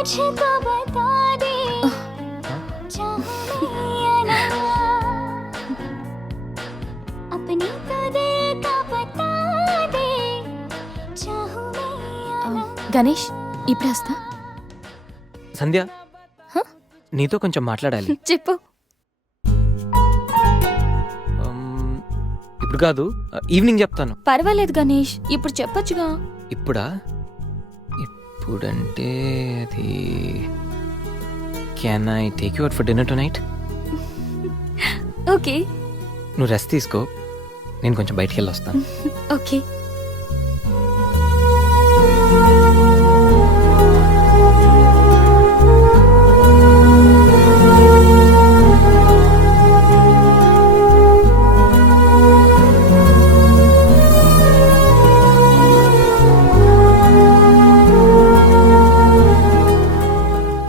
मुझको बता दे चाहूं मैं या ना अपनी तो दिल का बता दे चाहूं मैं या ना గణేష్ ఇప్పుడు వస్తా. సంధ్య నీతో కొంచెం మాట్లాడాలి. చెప్పు. ఇప్పుడు కాదు, ఈవినింగ్ చెప్తాను. పర్వాలేదు గణేష్, ఇప్పుడు చెప్పొచ్చుగా. ఇప్పుడా? ఇప్పుడంటే అది can I take you out for dinner tonight? Okay. నువ్వు రెస్ట్ తీసుకో, నేను కొంచెం బయటికి వెళ్ళి వస్తాను. ఓకే.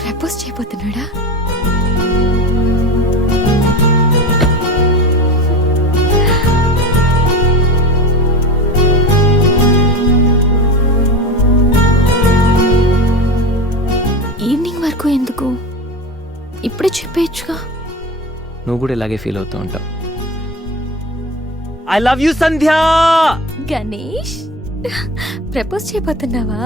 ప్రపోజ్ చేయబోతున్నాడా? ఈవినింగ్ వరకు ఎందుకు, ఇప్పుడే చెప్పేయచ్చుగా. నువ్వు కూడా ఇలాగే ఫీల్ అవుతూ ఉంటావు. I love you Sandhya. Ganesh, propose చేయబోతున్నావా?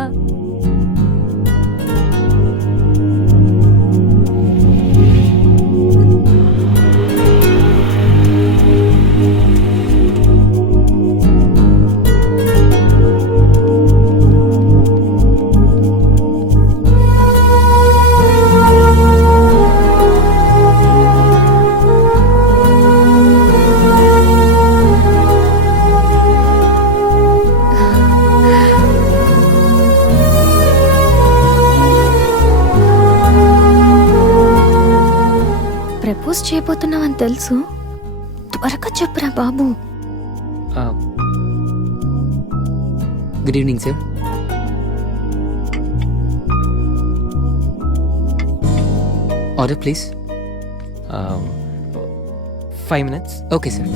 ప్రపోజ్ చేయబోతున్నావని తెలుసు, త్వరగా చెప్పురా బాబు. Good evening sir. Order please. 5 minutes. Okay sir.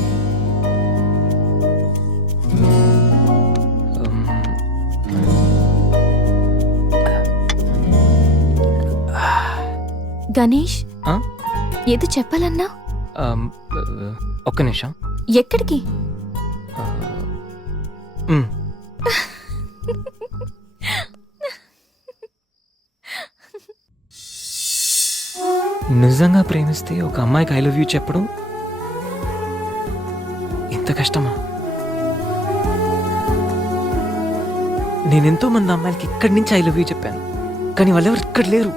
Ganesh, ఆ? ఏదో చెప్పాలన్నా? ఒక్క నిమిషం. ఎక్కడికి? నిజంగా ప్రేమిస్తే ఒక అమ్మాయికి ఐ లవ్ యూ చెప్పడం ఇంత కష్టమా? నేనెంతో మంది అమ్మాయిలకి ఇక్కడి నుంచి ఐ లవ్ యూ చెప్పాను, కానీ వాళ్ళెవరు ఇక్కడ లేరు.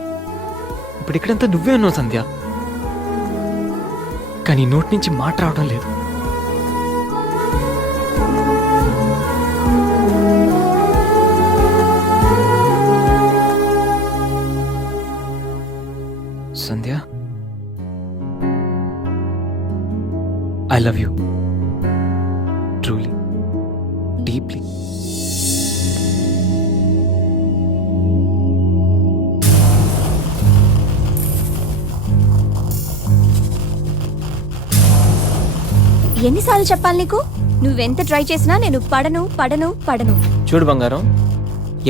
ఇప్పుడు ఇక్కడంతా నువ్వే ఉన్నావు సంధ్య, కానీ నోటి నుంచి మాట రావడం లేదు. Sandhya, I love you truly, deeply. ఎన్నిసార్లు చెప్పాలి నీకు? నువ్వెంత ట్రై చేసినా నేను పడను పడను పడను. చూడు బంగారం,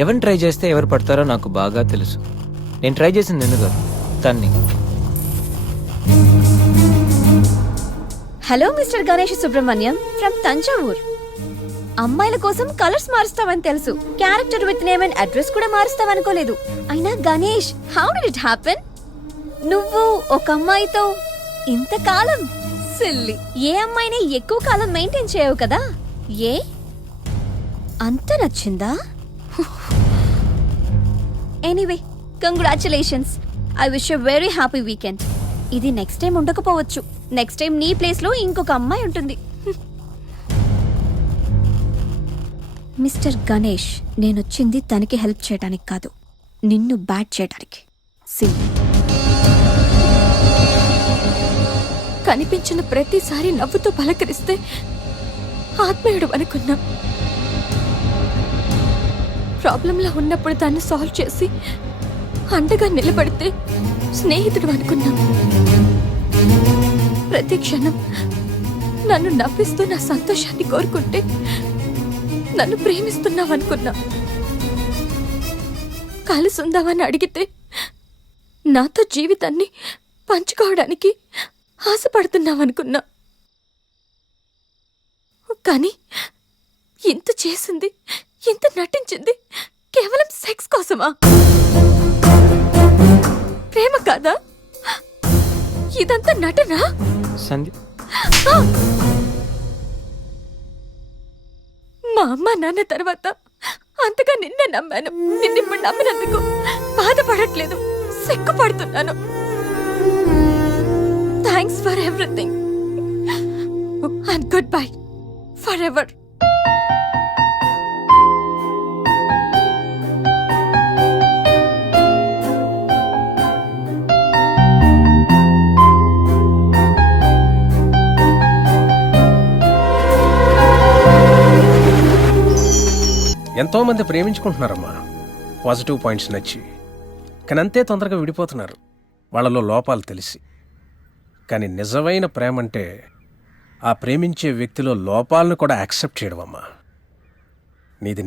ఎవరిని ట్రై చేస్తే ఎవరు పడతారో నాకు బాగా తెలుసు. నేను ట్రై చేసింది నిన్ను కాదు, తన్ని. Hello mister Ganesh Subrahmanyam from Thanjavur. అమ్మాయిల కోసం కలర్స్ మారుస్తావని తెలుసు, character with name and address కూడా మారుస్తావనుకోలేదు. అయినా Ganesh, how did it happen? నువ్వు ఒక అమ్మాయితో ఇంతకాలం సిల్లీ. ఏ అమ్మాయిని ఎక్కువ కాలం మెయింటైన్ చేయవు కదా? ఏ అంత నచ్చిందా? Anyway, congratulations. I wish you very happy weekend. ఇది నెక్స్ట్ టైం ఉండకపోవచ్చు. నెక్స్ట్ టైం నీ ప్లేస్ లో ఇంకొక అమ్మాయి ఉంటుంది. మిస్టర్ గణేష్, నేనొచ్చింది తనకి హెల్ప్ చేయడానికి కాదు, నిన్ను బ్యాట్ చేయడానికి. సిల్లీ. కనిపించిన ప్రతిసారి నవ్వుతో పలకరిస్తే ఆత్మీయుడు అనుకున్నా. ప్రాబ్లంలో ఉన్నప్పుడు దాన్ని సాల్వ్ చేసి అండగా నిలబడితే స్నేహితుడు అనుకున్నా. ప్రతి క్షణం నన్ను నవ్విస్తూ నా సంతోషాన్ని కోరుకుంటే నన్ను ప్రేమిస్తున్నావనుకున్నా. కలిసి ఉందామని అడిగితే నాతో జీవితాన్ని పంచుకోవడానికి ఆశపడుతున్నావనుకున్నా. కానీ ఇంత చేసింది, ఇంత నటించింది కేవలం సెక్స్ కోసమా? ప్రేమ కాదా? ఇదంతా నటనా? సందీప్, మా అమ్మ నాన్న తర్వాత అంతగా నిన్నే నమ్మాను. నిన్నిప్పుడు నమ్మినందుకు బాధపడట్లేదు, సిగ్గుపడుతున్నాను. Thanks for everything and goodbye forever. ఎంతోమంది ప్రేమించుకుంటున్నారమ్మా, పాజిటివ్ పాయింట్స్ నచ్చి. కానీ అంతే తొందరగా విడిపోతున్నారు వాళ్ళలో లోపాలు తెలిసి. కానీ నిజమైన ప్రేమ అంటే ఆ ప్రేమించే వ్యక్తిలో లోపాలను కూడా యాక్సెప్ట్ చేయడం అమ్మా. నీది